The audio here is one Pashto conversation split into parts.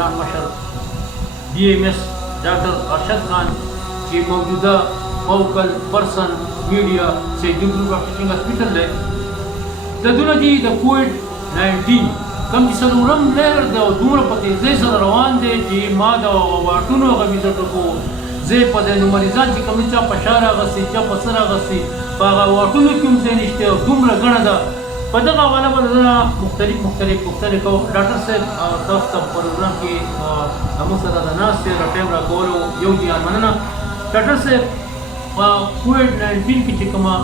پلان مشر BMS ډاکټر ارشد خان چې موجوده فوکل پرسن میډیا سیدون ګروپ اف ټیچنګ هاسپټل دی د دونه دي د کووډ 19 کوم چې څلورم لهر دی او دومره په تیزۍ سره روان دی چې ما د واټونو هغه ویزټ وکړو زه په دې مریضان چې کوم چا په شا راغسي چا په سر راغسي په هغه واټونو کې هم ځای نشته او دومره ګڼه ده په دغه حواله باندې مختلف ډاکټر صاحب تاسو ته پروګرام کې زموږ سره د ناستې ټایم راکولو یو جهان مننه ډاکټر صاحب په کووډ 19 کې چې کومه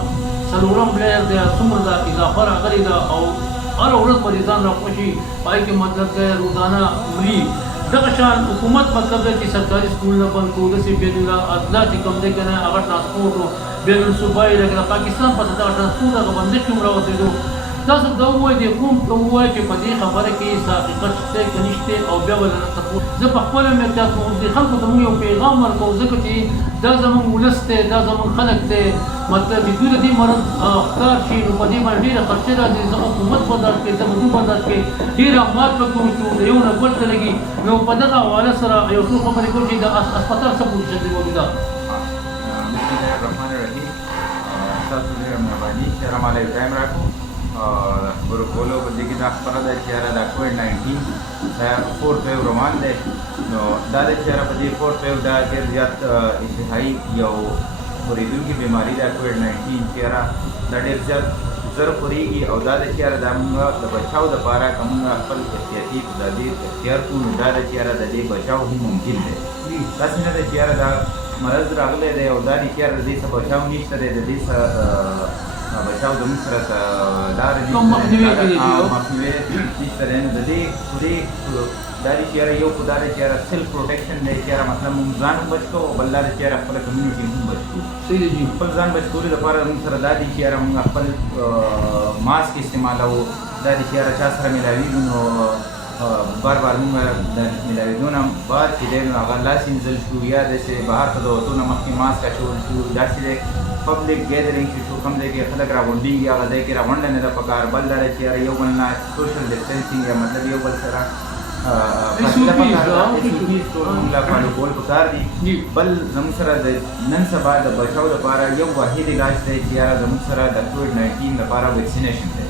څلورم لهر دی څومره ده اضافه راغلې ده او هر ورځ مریضان راخوشي پای کې مطلب دی روزانه مري دغه شان حکومت مطلب دی چې سرکاري سکولونه بند کړو داسې بین الاضلاع چې کوم دی که نه هغه ټرانسپورټ بین الصوبایي لکه د پاکستان پسې دغه ټرانسپورټ هغه بندش هم راوتېدو تاسو دا ووایئ د کوم ته ووایئ چې په دې خبره کې څه حقیقت شته که نشته او بیا به درته زه په خپله هم احتیاط کوم دې خلکو ته موږ یو پیغام ورکوو ځکه چې دا زموږ ولس دی دا زموږ خلک دی مطلب چې دوی د دې مرض ښکار شي نو په دې باندې ډېره خرچه راځي زه حکومت برداشت کوي زه به دوی برداشت کوي ډېره مات به کوو چې د یو نه بل ته لګي نو په دغه حواله سره یو څو خبرې کوو چې د هسپتال څه پوزیشن دی موجوده بسم الله الرحمن الرحیم تاسو ډېره مهرباني چې راماله یو ټایم راکړو خبرو کولو په دې کې دا خبره ده چې یاره دا کووډ 19 دا 4th ویو روان دی نو دا د چې یاره په دې 4th ویو دا ډېر زیات انتهایي یو خورېدونکې بیماري ده کووډ 19 چې یاره دا ډېر زیات زر خورېږي او دا د چې یاره دا مونږ د بچاو دپاره که مونږ خپل احتیاطي تدابیر اختیار کړو نو دا د چې یاره د دې بچاو هم ممکن دی داسې نه ده چې یاره دا مرض راغلی دی او دا د چې یاره د دې څه بچاو نشته دی د دې څه بچاو زموږ سره لارې مخنیوي نشته دی نو د دې دا دی چې یاره یو خو دا دی چې یاره سیلف پروټیکشن دی چې یاره مطلب مونږ ځان هم بچ کوو او بل دا دی چې یاره خپله کمیونټي هم بچ کوو خپل ځان بچ کولو لپاره زموږ سره دا دی چې یاره مونږ خپل ماسک استعمالوو دا دی چې یاره چا سره میلاویږو نو بار مونږ د میلاوېدو نه بعد چې دی نو هغه لاس وینځل شو یا داسې بهر ته د وتو نه مخکې ماسک اچول شو داسې دی پبلک ګیدرینګ چې شو کوم ځای کې خلک راغونډېږي هغه ځای کې راغونډه نه ده پکار بل دا دی چې یاره یو بل نه سوشل ډسټنسینګ یا مطلب یو بل سره مونږ لا فالو کول پکار دي بل زموږ سره د نن سبا د بچاو لپاره یو واحد علاج دی چې یاره زموږ سره د کووډ 19 لپاره ویکسینیشن دی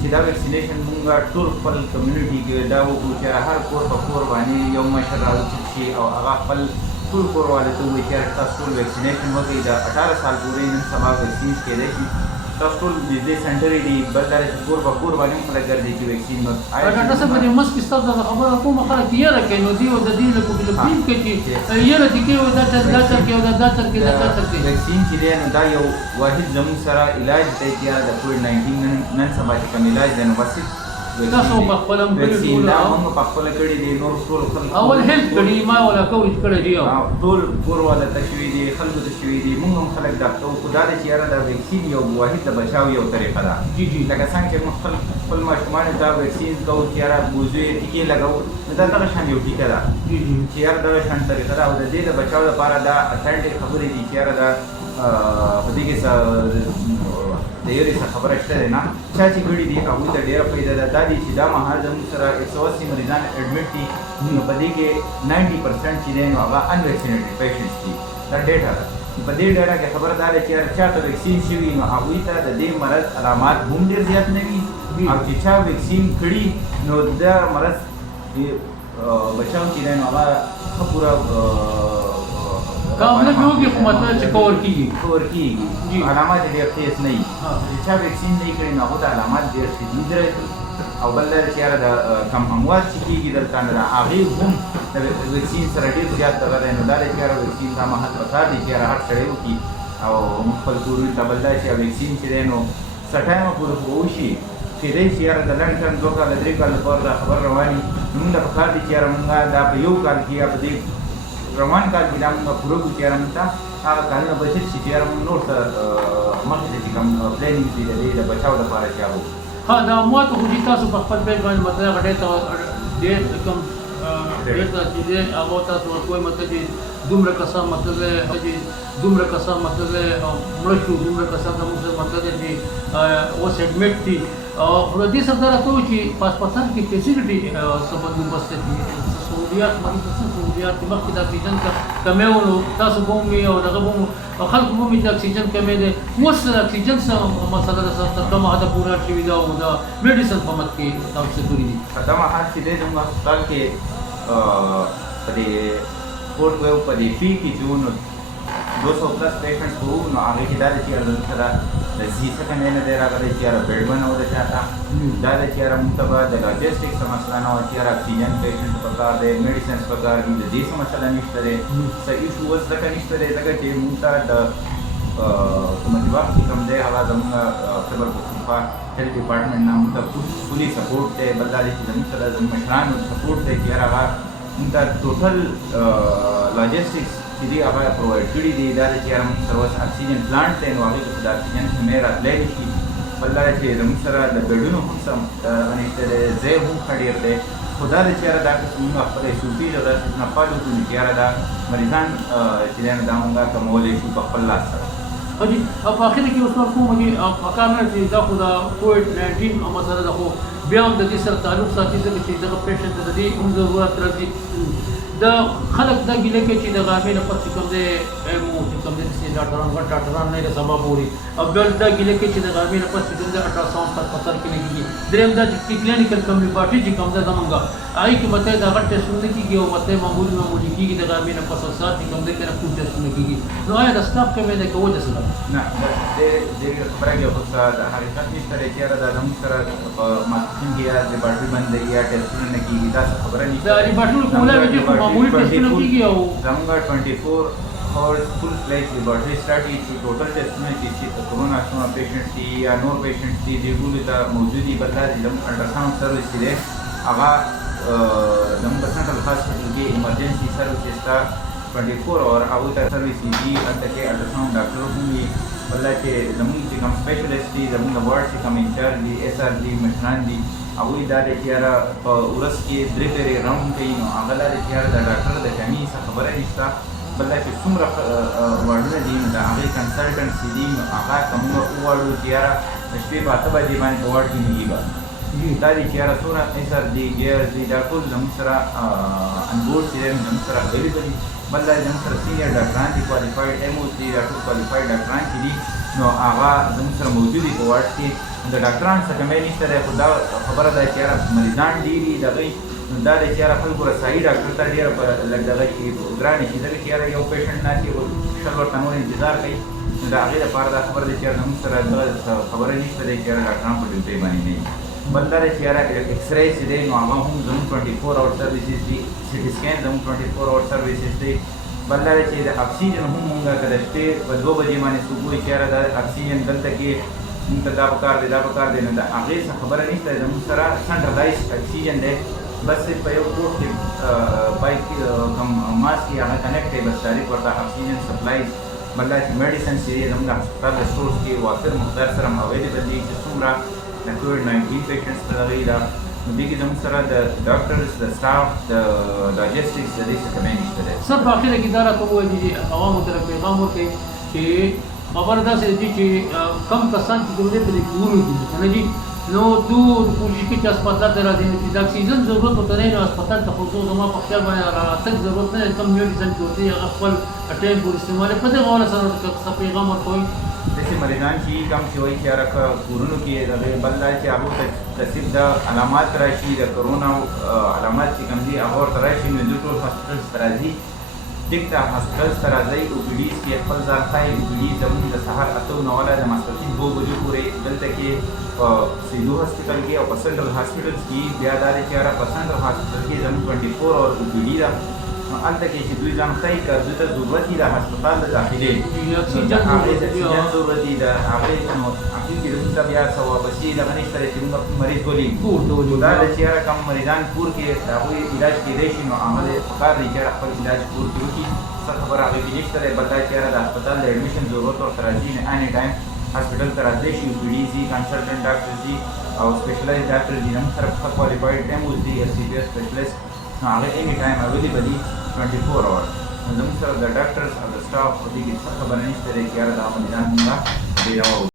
چې دا ویکسینیشن مونږ ټول خپل کمیونټي کې دا وکړو چې هر کور په کور باندې یو مشر راوچت شي او هغه خپل ټول کور والو ته ووایي چې تاسو ټول ویکسینیشن وکړئ د 18 سال پورې نن سبا ویکسین کېدی شي تاسو ټول نږدې سنټرې دي بل دا چې کور په کور باندې هم خلک ګرځي چې ویکسین ډاکټر صاحب په دې مسک ستاسو دغه خبره کومه خلک یاره کوي نو دوی د دې له کوم کوي چې یاره دې کوي دا چل کوي دا چل کوي ویکسین چې دی نو دا یو واحد زموږ سره علاج دی چې د کووډ 19 نن سبا چې کوم علاج دی نو بس تاسو په خپل ویکسین دا موږ په خپل کړي دي نور ټول خلک اول هیلث کړي ما ولا کوي کړي دي ټول کور والا تشوي دي خلکو تشوي دي موږ هم خلک دا ته خدا دې چې یاره دا ویکسین یو واحد د بچاو یو طریقه ده لکه څنګه چې موږ خپل ماشومان دا ویکسین کوو چې یاره بوزي ټیکې لګوو نو دا دغه شان یو ټیکه ده چې یاره دغه شان طریقه ده او د دې د بچاو لپاره دا اتھنټیک خبرې دي چې یاره دا په دې کې د یو څه خبره شته نه چا چې کړي دي هغوی ته ډېره فایده ده دا دی چې دا مهال زموږ سره 180 مریضان اډمټ دي نو په دې کې 90% چې دی نو هغه انویکسینیټډ پیشنټس دي دا ډیټا ده په دې ډیټا کې خبره دا ده چې هر چا ته ویکسین شوي نو هغوی ته د دې مرض علامات هم ډېر زیات نه وي او چې چا ویکسین کړي نو دا مرض بچاو چې دی نو هغه ښه پوره کامله جوړي خو مطلب چې کور کیږي علامات ډېر تیز نه وي چې چا ویکسین نه کړي نو هغو ته علامات ډېر شدید راځي او بل دا چې یاره د کم اموات چې کېږي دلته نه ده هغې هم د ویکسین سره ډېر زیات دغه دی نو دا دی چې یاره ویکسین دا مهال پکار دی چې یاره هر سړی وکړي او موږ خپل کورونو ته بل دا چې ویکسین چې دی نو څه ټایمه پورې خو وشي کېدی شي یاره د لنډ ټرم 2 کاله 3 کاله لپاره دا خبر رواني نو موږ ته پکار دي چې یاره موږ دا په یو کال کې یا په دې روان کال کې دا موږ پوره کړو چې یاره موږ ته هغه کارونه بچت شي چې یاره موږ نور څه مخکې ته چې کوم پلانینګ دي د دې د بچاو لپاره چې هغه ها دا امواتو خو چې تاسو په خپل پیج باندې مطلب ډېر کم ډېر چې دی هغه تاسو ورکوئ مطلب چې دومره کسان مطلب چې دومره کسان مطلب مړه شو دومره کسان زموږ سره مطلب چې اوس اډمټ دي او د دې سره راته وایي چې په هسپتال کې فیسیلیټي څه بندوبست دي سہولیات مریض ته څه سہولیات دي مخکې د اکسیجن کمی و نو تاسو به ومومئ او دغه به او خلکو به ومومئ چې د اکسیجن کمی دی اوس د اکسیجن څه مسله ده کومه حده پوره شوې ده او د میډیسن په مت کې تاسو څه کړي دي دغه حال چې دی زموږ هسپتال کې په دې فورت ویو په دې فی کې چې نو 200 پلس پیشنټس وو نو هغې کې دا دی چې زموږ سره د زی څخه نه دی راغلی چې یاره بیډ به نه وو د چا ته دا دی چې یاره موږ ته به د لاجسټکس څه مسله نه وه چې یاره اکسیجن پیشنټ پکار دی میډیسنس پکار دي د دې څه مسله نشته دی څه ایشو اوس ځکه نشته دی ځکه چې موږ ته د کومه وخت چې کوم دی هغه زموږ خبر پښتونخوا هیلث ډپارټمنټ نه موږ ته فولي سپورټ دی بل دا دی چې زموږ سره زموږ مشرانو سپورټ دی چې یاره هغه موږ ته ټوټل لاجسټکس چې دی هغه پرووایډ کړي دي دا دی چې یاره موږ سره اوس اکسیجن پلانټ دی نو هغې کې د اکسیجن کمی راتلی نه شي بل دا دی چې زموږ سره د بیډونو هم څه نشته دی ځای هم ښه ډېر دی خو دا دی چې یاره دا که موږ خپله صوفي او داسې نه فالو کړو چې یاره دا مریضان چې دی نو دا موږ کمولی شو په خپل لاس سره جی په اخر کې اوس کوم چې پکار نه چې دا خو د کووډ 19 مسله ده خو بیا هم د دې سره تعلق ساتي ځکه چې دغه پیشنټ د دې هم ضرورت راځي د خلک دا ګیله کوي چې د غامې نه پس کوم دی مو چې کوم دی چې ډاکټران غټ ډاکټران نه سبب ووري او بل دا ګیله کوي چې د غامې نه پس کوم دی الټراساوند پر پتر کې نه کیږي دریم دا چې کلینیکل کمیونټي چې کوم دی زمونږه آی کې مته دا غټ ټیسټ نه کیږي او مته معمولی کیږي د غامې نه پس سات کوم دی کنه کوم ټیسټ نه کیږي نو آیا د سټاف کمې نه کوي څه نه د خبره کې خو د حقیقت نشته چې یاره دا زموږ سره په ماسکین کې یا لیبارټري بند دی یا ټیسټونه نه کېږي دا څه خبره نشته د لیبارټري کومه وجه خو معمولي ټیسټونه کېږي او زموږ 24 hours full fledged لیبارټري سټډي چې ټوټل ټیسټونه چې کورونا شوه پیشنټ دي یا نور پیشنټ دي د ټول ته موجودي بل دا زموږ الټراساوند سروس دی هغه زموږ سنټرل هاسپټل کې ایمرجنسي سروسز ته 24 اور هغه ته سروس دي هلته کې الټراساوند ډاکټر هم وي بل چې زموږ چې کوم سپیشلیسټ دي زموږ د وارډ چې کوم انچارج دي اس آر دي مشران دي هغوی دا دی چې یاره په ورځ کې 3 پیرې راوند کوي نو هغه دا دی چې یاره د ډاکټر د کمي څه خبره نشته بل دا چې څومره واردونه دي نو د هغې کنسلټنټ چې دي نو هغه که موږ وغواړو چې یاره د شپې په 8 بجې باندې په واټ کې ملي به دا دی چې یاره څومره ایسر دي ګیرز دي دا ټول زموږ سره انبورډ چې دی زموږ سره اویلیبل دي بل دا زموږ سره سینیر ډاکټران دي کوالیفاید ایم اوس دي دا ټول کوالیفاید ډاکټران چې دي نو هغه زموږ سره موجود دي په واټ کې د ډاکټران څه کمی نشته دی خو دا خبره ده چې یاره مریضان ډېر دي د هغوی نو دا دی چې یاره خلکو رسایي ډاکټر ته ډېره په لږ دغه کې ګرانې شي ځکه چې یاره یو پیشنټ ناست شل ورته نور انتظار کوي نو د هغې لپاره دا خبره ده چې یاره زموږ سره دغه خبره نشته دی چې یاره ډاکټران په ډیوټۍ باندې نه وي بل دا دی چې یاره ایکس رے چې دی نو هغه هم زموږ 24 اور سروسز دي سی ټي سکین زموږ 24 اور سروسز دی بل دا دی چې د اکسیجن هم مونږ که د شپې په 2 بجې باندې صبح چې یاره د اکسیجن دلته کې مونږ ته دا پکار دی نو د هغې څه خبره نشته زموږ سره سنټرلایز اکسیجن دی بس په یو کوټ کې پایپ کې کوم ماسک کې هغه کنیکټ دی بس ډایرکټ ورته اکسیجن سپلایز بل دا چې میډیسنس چې دی زموږ د هسپتال د سټورز کې وافر مقدار سره اویلیبل دي چې څومره د کووډ 19 پیشنټس ته دغې ده نو دې کې زموږ سره د ډاکټرز د سټاف د لاجسټکس د دې څه کمی نشته دی سر په اخره کې دا راته ووایي چې عوامو ته پیغام ورکوي چې خبره داسې دي چې کم کسان چې دوی په دې کورونو کې دي کنه جی نو تو کوشش کوي چې هسپتال ته راځي چې د اکسیجن ضرورت ورته نه نو هسپتال ته خو زما په خیال باندې راتګ ضرورت نه کم میډیسن چې ورته هغه خپل ټایم پورې استعمال په دې غوړه سره څه پیغام ورکوي داسې مریضان چې کم چې وایي چې یاره کورونو کې دغې بل دا چې هغو ته تصیب د علامات راشي د کرونا علامات چې کوم دي هغه ورته راشي نو دوی ټول هاسپټلز ته راځي ټیک ته هاسپټلز ته راځئ او پي ډیز کې خپل ځان ښایي او پي ډي زموږ د سهار 8 نه والا د ماسپښین 2 بجو پورې دلته کې په سیدو هاسپټل کې او په سنټرل هاسپټلز کې بیا دا دی چې یاره په سنټرل هاسپټل کې زموږ 24 اور او پي ډي ده نو هلته کې چې دوی ځان ښایي که دوی ته ضرورت وي د هسپتال د داخلې هغې د اکسیجن ضرورت وي د هغې نو هغې کې زموږ ته بیا څه واپسي دغه نشته دی چې موږ خپل مریض ولېږو دا ده چې یاره کم مریضان کور کې د هغوی علاج کېدی شي نو هغه پکار دی چې یاره خپل علاج کور کې وکړي څه خبره هغې کې نشته دی بل دا چې یاره د هسپتال د ایډمیشن ضرورت ورته راځي نو اني ټایم هاسپټل ته راتلی شي او پي ډي دي کنسلټنټ ډاکټر دي او سپیشلایز ډاکټر دي زموږ سره ښه کوالیفاید ټیم اوس دي ایل سی پي ایس سپیشلیسټ نو هغه اني ټایم اویلیبل دي 24 اور نو زموږ سره د ډاکټرز او د سټاف په دې کې څه خبره نشته دی چې یاره دا مریضان موږ ډېر